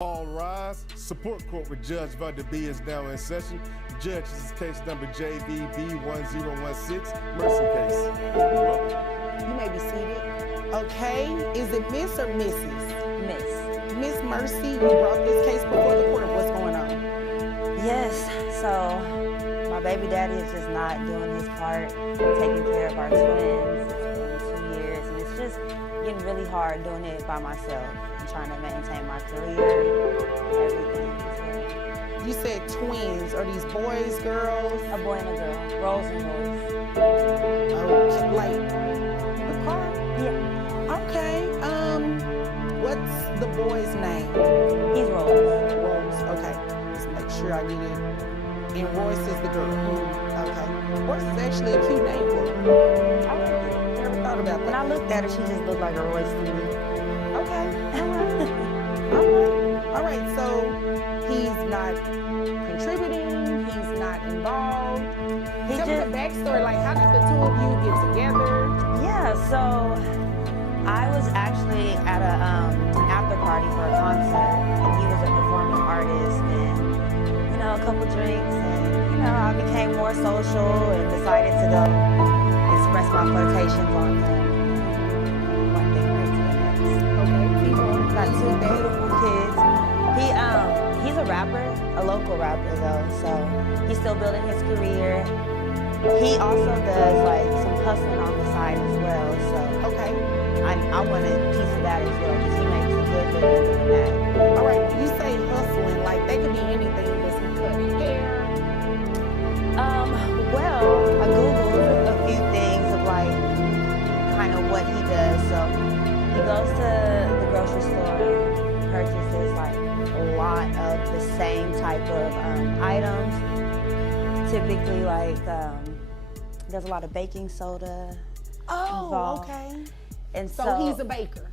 All rise. Support court with Judge Vanda B is now in session. Judge, this is case number JVB1016, Mercy case. You may be seated. Okay, is it Miss or Mrs.? Miss. Miss Mercy, you brought this case before the court. What's going on? Yes, so my baby daddy is just not doing his part, taking care of our twins. It's been 2 years, and it's just getting really hard doing it by myself. I'm trying to maintain my career, everything. You said twins. Are these boys, girls? A boy and a girl, Rose and Royce. Oh, like the car? Yeah. Okay, what's the boy's name? He's Rose. Rose, okay. Let's make sure I get it. And Royce is the girl. Okay. Royce is actually a cute name for her. I like it. Never thought about When that. I looked at her, she just looked like a Royce to me. Okay, all right, so he's not contributing, he's not involved. Tell me the backstory, like how did the two of you get together? Yeah, so I was actually at an after party for a concert, and he was a performing artist, and a couple drinks, and I became more social and decided to go express my flirtations on him. One thing led to the next. Okay, people Got two beautiful kids. He's a rapper, a local rapper though, so he's still building his career. He also does like some hustling on the side as well, so okay. I wanted a piece of that as well, because he makes a good living doing that. All right, you say hustling, like they could be anything. Does he cut hair? Well, I Googled a few things of like kind of what he does. So he goes to the grocery store, purchases like a lot of the same type of items. Typically like, there's a lot of baking soda involved. Okay. And So he's a baker.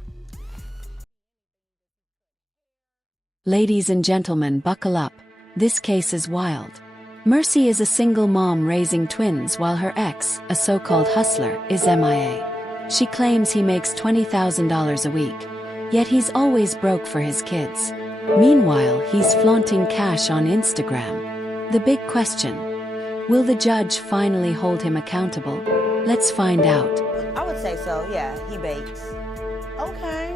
Ladies and gentlemen, buckle up. This case is wild. Mercy is a single mom raising twins while her ex, a so-called hustler, is MIA. She claims he makes $20,000 a week, yet he's always broke for his kids. Meanwhile, he's flaunting cash on Instagram. The big question: will the judge finally hold him accountable? Let's find out. I would say so, yeah, he bakes. Okay.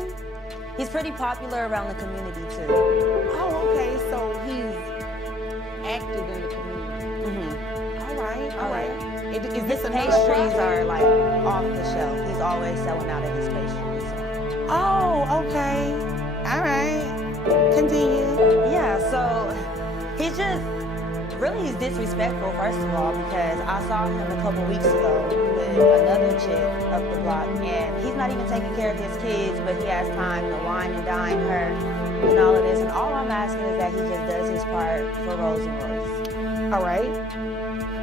He's pretty popular around the community too. Oh, okay, so he's active in the community. All right. Is this a Pastries are like off the shelf. He's always selling out of his pastries. Oh, okay. All right. Continue. Yeah, so he's disrespectful, first of all, because I saw him a couple weeks ago with another chick up the block, and he's not even taking care of his kids, but he has time to wine and dine her and all of this. And all I'm asking is that he just does his part for Rose and Royce. All right.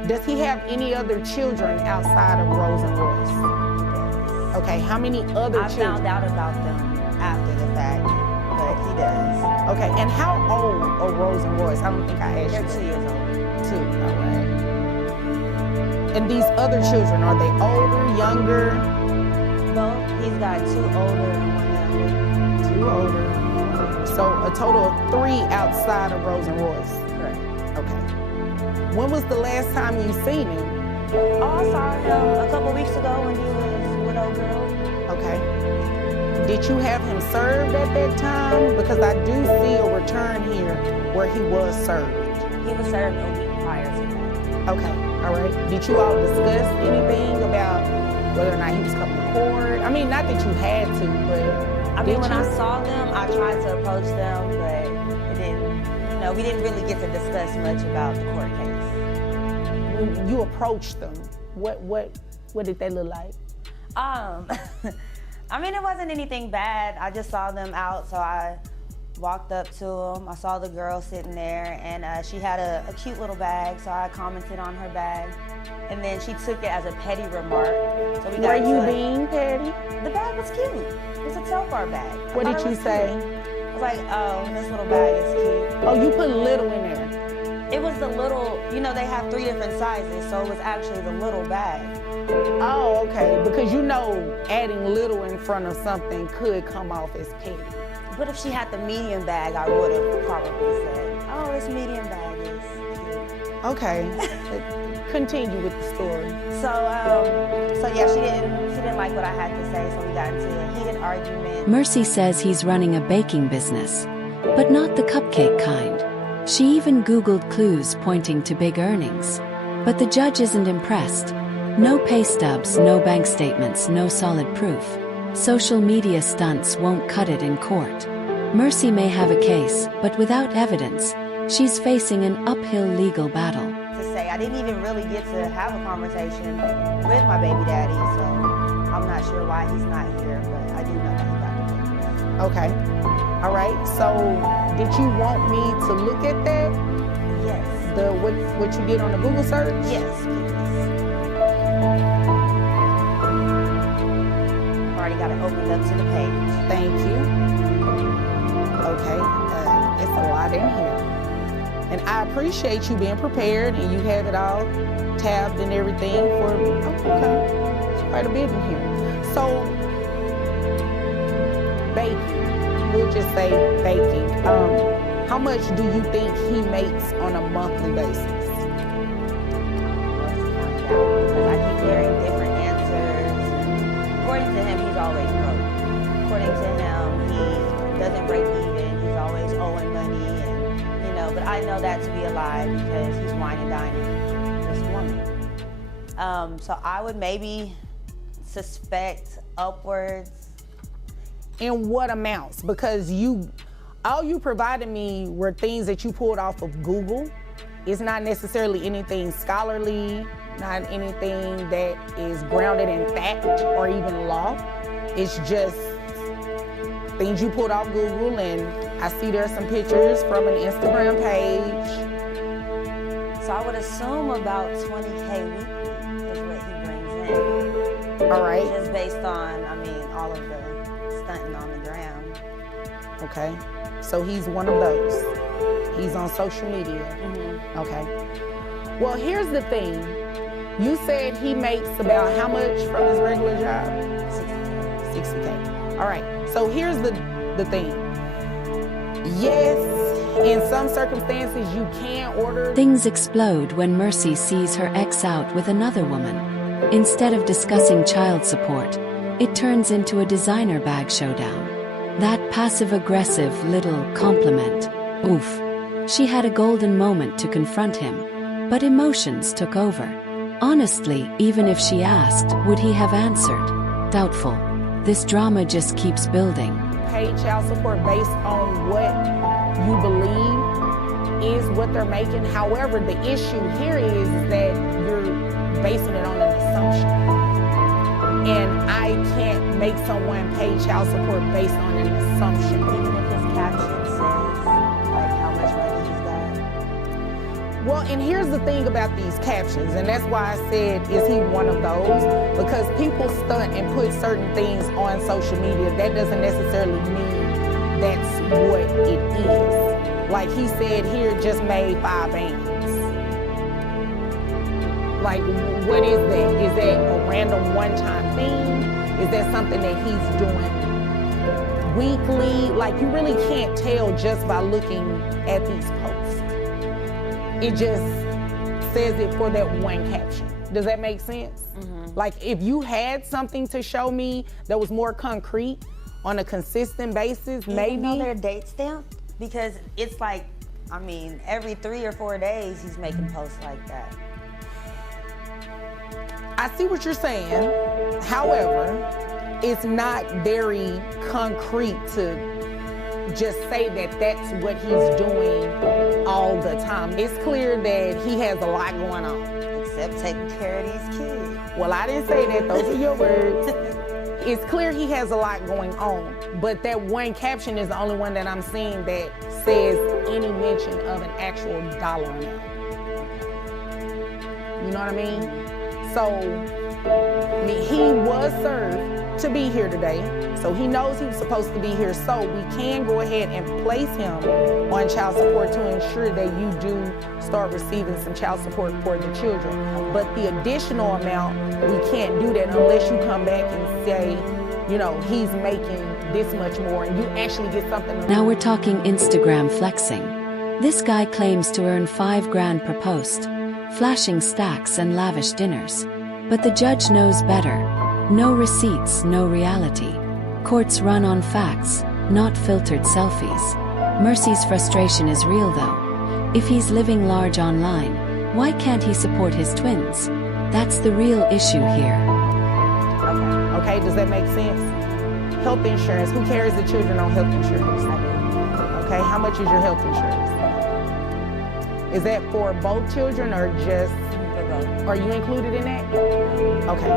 Does he have any other children outside of Rose and Royce? Yes. Okay, how many other I children? found out about them after the fact, but he does. Okay, and how old are Rose and Royce? I don't think I asked They're you. 2 years old. 2, all right. And these other children, are they older, younger? Both. He's got 2 older and 1 younger. 2 older. So a total of 3 outside of Rose and Royce. Correct. Okay. When was the last time you seen him? Oh, I saw him a couple weeks ago when he was with old girl. Okay. Did you have him served at that time? Because I do see a return here where he was served. He was served a week prior to that. Okay, all right. Did you all discuss anything about whether or not he was coming to court? I mean, not that you had to, but when I saw them, I tried to approach them, but it didn't, we didn't really get to discuss much about the court case. When you approached them, what did they look like? It wasn't anything bad. I just saw them out, so I walked up to them. I saw the girl sitting there, and she had a cute little bag, so I commented on her bag. And then she took it as a petty remark. So we got Were you being petty? The bag was cute. It was a Telfar bag. What did you say? I was like, oh, this little bag is cute. Oh, you put little in there. It was the little, they have 3 different sizes, so it was actually the little bag. Oh, okay, because adding little in front of something could come off as petty. But if she had the medium bag, I would have probably said, oh, this medium bag is cute. Okay. Continue with the story. So yeah, she didn't like what I had to say, so we got into a heated argument. Mercy says he's running a baking business, but not the cupcake kind. She even Googled clues pointing to big earnings. But the judge isn't impressed. No pay stubs, no bank statements, no solid proof. Social media stunts won't cut it in court. Mercy may have a case, but without evidence, she's facing an uphill legal battle. To say, I didn't even really get to have a conversation with my baby daddy, so I'm not sure why he's not here, but I do know that he got the papers. Okay. All right. So, did you want me to look at that? Yes. What you did on the Google search? Yes, please. Already got it opened up to the page. Thank you. Okay. It's a lot in here. And I appreciate you being prepared and you have it all tabbed and everything for, okay, it's quite a bit in here. So, baking, we'll just say baking. How much do you think he makes on a monthly basis? Because I keep hearing different answers. According to him, he's always broke. According to him, he doesn't break even. He's always owing money. But I know that to be a lie because he's wine and dining this woman. So I would maybe suspect upwards. In what amounts? Because all you provided me were things that you pulled off of Google. It's not necessarily anything scholarly, not anything that is grounded in fact or even law. It's just things you pulled off Google, and I see there's some pictures from an Instagram page. So I would assume about 20K weekly is what he brings in. All right. Just based on, all of the stunting on the ground. Okay. So he's one of those. He's on social media. Mm-hmm. Okay. Well, here's the thing. You said he makes about how much from his regular job? 60K. All right. So here's the thing. Yes, in some circumstances you can order. Things explode when Mercy sees her ex out with another woman. Instead of discussing child support, it turns into a designer bag showdown. That passive-aggressive little compliment. Oof. She had a golden moment to confront him, but emotions took over. Honestly, even if she asked, would he have answered? Doubtful. This drama just keeps building. Pay child support based on what you believe is what they're making. However, the issue here is that you're basing it on an assumption. And I can't make someone pay child support based on an assumption. Even if his caption says, how much money he's got. Well, and here's the thing about these captions, and that's why I said, is he one of those? Because people stunt and put certain things on social media. That doesn't necessarily mean that's what it is. Like he said here, just made 5 bands. Like, what is that? Is that a random one-time thing? Is that something that he's doing weekly? Like, you really can't tell just by looking at these posts. It just says it for that one caption. Does that make sense? Mm-hmm. Like, if you had something to show me that was more concrete on a consistent basis, maybe. Even though they're date stamped? Because it's like, every 3 or 4 days he's making posts like that. I see what you're saying. However, it's not very concrete to just say that that's what he's doing all the time. It's clear that he has a lot going on. Except taking care of these kids. Well, I didn't say that. Those are your words. It's clear he has a lot going on, but that one caption is the only one that I'm seeing that says any mention of an actual dollar amount. You know what I mean? So, he was served to be here today, so he knows he was supposed to be here, so we can go ahead and place him on child support to ensure that you do start receiving some child support for the children. But the additional amount, we can't do that unless you come back and say you know, he's making this much more and you actually get something. Now we're talking Instagram flexing. This guy claims to earn 5 grand per post, flashing stacks and lavish dinners. But the judge knows better. No receipts, no reality. Courts run on facts, not filtered selfies. Mercy's frustration is real though. If he's living large online, why can't he support his twins? That's the real issue here. Okay, does that make sense? Health insurance, who carries the children on health insurance? Okay, how much is your health insurance? Is that for both children or just, are you included in that? Okay,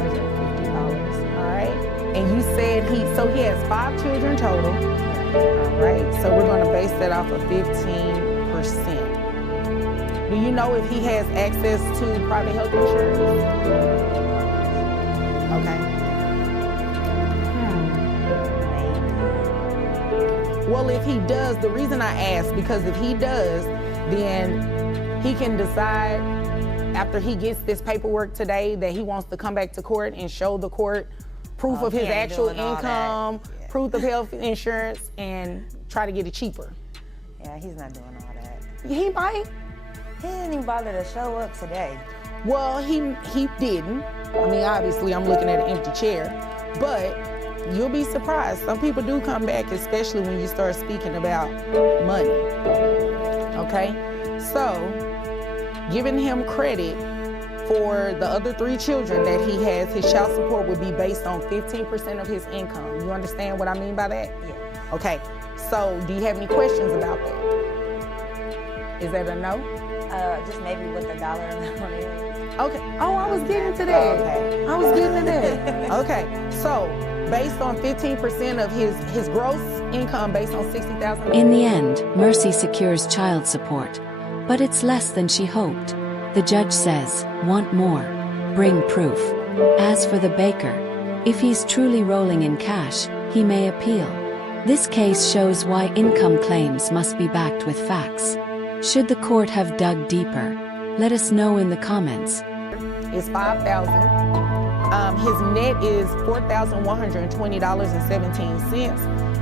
$150, all right. And you said he has 5 children total, all right? So we're gonna base that off of 15%. Do you know if he has access to private health insurance? Okay. Well, if he does, the reason I ask, because if he does, then he can decide after he gets this paperwork today that he wants to come back to court and show the court proof of his actual income, proof of health insurance, and try to get it cheaper. Yeah, he's not doing all that. He might. He didn't even bother to show up today. Well, he didn't. I mean, obviously, I'm looking at an empty chair, but you'll be surprised. Some people do come back, especially when you start speaking about money, okay? So, giving him credit for the other 3 children that he has, his child support would be based on 15% of his income. You understand what I mean by that? Yeah. Okay, so do you have any questions about that? Is that a no? Just maybe what the dollar amount is. Okay. Oh, I was getting to that. Okay. I was getting to that. Okay. So, based on 15% of his gross income, based on $60,000. In the end, Mercy secures child support, but it's less than she hoped. The judge says, "Want more? Bring proof." As for the baker, if he's truly rolling in cash, he may appeal. This case shows why income claims must be backed with facts. Should the court have dug deeper? Let us know in the comments. It's $5,000. His net is $4,120.17.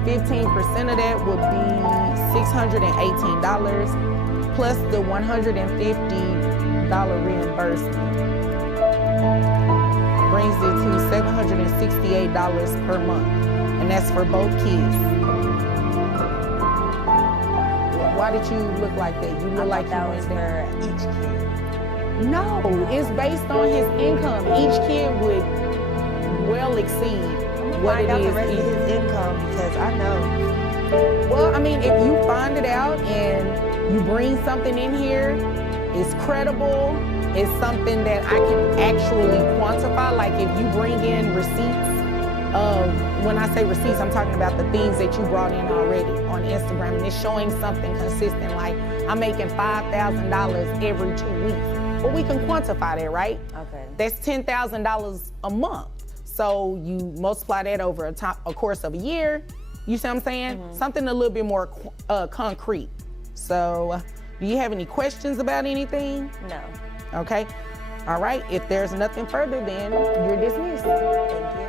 15% of that would be $618 plus the $150 reimbursement. Brings it to $768 per month, and that's for both kids. Why did you look like that? You look like that was for each kid. No, it's based on his income. Each kid would well exceed what it is. The rest of his income, because I know. Well, I mean, if you find it out and you bring something in here, it's credible, it's something that I can actually quantify. Like if you bring in receipts of, when I say receipts, I'm talking about the things that you brought in already on Instagram, and it's showing something consistent, like I'm making $5,000 every 2 weeks. But we can quantify that, right? Okay. That's $10,000 a month. So you multiply that over a course of a year. You see what I'm saying? Mm-hmm. Something a little bit more concrete. So do you have any questions about anything? No. Okay. All right. If there's nothing further, then you're dismissed. Thank you.